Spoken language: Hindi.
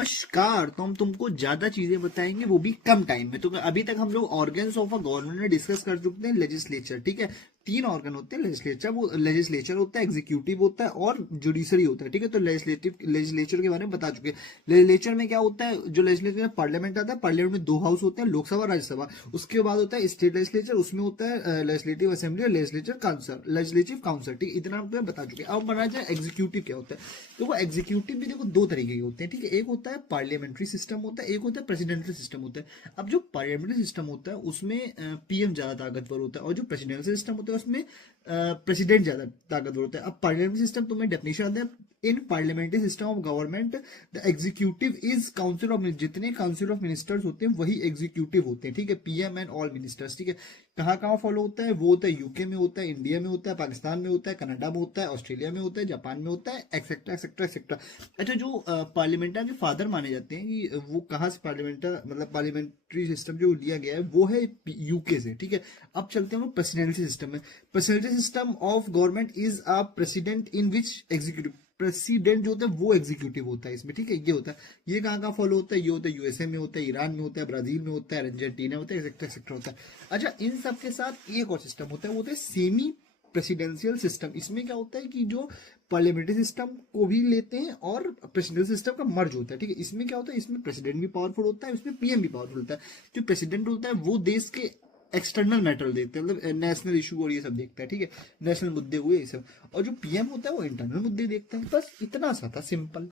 नमस्कार। तो हम तुमको ज्यादा चीजें बताएंगे, वो भी कम टाइम में। तो अभी तक हम लोग ऑर्गन्स ऑफ अ गवर्नमेंट में डिस्कस कर चुके हैं। लेजिस्लेचर, ठीक है, तीन ऑर्गन होते हैं लेजिस्लेचर। वो लेजिस्लेचर होता है, एग्जीक्यूटिव होता है और जुडिशरी होता है, ठीक है। तो लेजिस्लेचर के बारे में बता चुके हैं। लेजिस्लेचर में क्या होता है, जो लेजिस्लेचर में पार्लियामेंट आता है, पार्लियामेंट में दो हाउस होते हैं, लोकसभा राज्यसभा। उसके बाद होता है स्टेट लेजिस्लेचर, उसमें होता है लेजिस्लेटिव असेंबली और लेजिस्लेटिव काउंसिल, ठीक, इतना हम तुम्हें बता चुके हैं। अब बना जाए एग्जीक्यूटिव क्या होता है। तो वो एग्जीक्यूटिव भी देखो दो तरीके के होते हैं, ठीक है। एक होता है पार्लियामेंट्री सिस्टम होता है, एक होता है प्रेसिडेंशियल सिस्टम होता है। अब जो पार्लियामेंट्री सिस्टम होता है उसमें पीएम ज्यादा ताकतवर होता है, और जो प्रेसिडेंशियल सिस्टम होता है उसमें प्रेसिडेंट ज्यादा ताकतवर होता है। अब पार्लियामेंट्री सिस्टम तुम्हें डेफिनेशन आता है, इन parliamentary system of government the executive is council of, जितने काउंसिल ऑफ मिनिस्टर्स होते हैं वही एग्जीक्यूटिव होते हैं, ठीक है। पीएम एंड ऑल मिनिस्टर्स, ठीक है। कहाँ कहाँ फॉलो होता है, वो होता है यूके में होता है, इंडिया में होता है, पाकिस्तान में होता है, कनाडा में होता है, ऑस्ट्रेलिया में होता है, जापान में होता है, एक्सेट्रा एक्सेट्रा एक्सेट्रा। अच्छा, जो पार्लियामेंटर के फादर माने जाते हैं कि वो कहाँ से पार्लियामेंटर, मतलब पार्लियामेंट्री सिस्टम जो लिया गया है वो है यूके से, ठीक है। अब चलते हैं हम प्रेसिडेंशियल सिस्टम में। Presidential system of government is a president in which executive, president जो होता है वो एग्जीक्यूटिव होता है इसमें, ठीक है। ये होता है, ये कहाँ कहाँ फॉलो होता है, ये होता है यूएसए में होता है, ईरान में होता है, ब्राजील में होता है, अर्जेंटीना में होता है, एक्सेट्रा एक्सेट्रा होता है। अच्छा, इन सब के साथ एक और सिस्टम होता है, वो होता है सेमी प्रेसिडेंशियल सिस्टम। इसमें क्या होता है कि जो पार्लियामेंट्री सिस्टम को भी लेते हैं और प्रेसिडेंशियल सिस्टम का मर्ज होता है, ठीक है। इसमें क्या होता है, इसमें प्रेसिडेंट भी पावरफुल होता है, इसमें पीएम भी पावरफुल होता है। जो प्रेसिडेंट होता है वो देश के एक्सटर्नल मैटर देखते हैं, मतलब नेशनल इशू और ये सब देखता है, ठीक है, नेशनल मुद्दे हुए ये सब। और जो पीएम होता है वो इंटरनल मुद्दे देखता है। बस इतना सा था, सिंपल।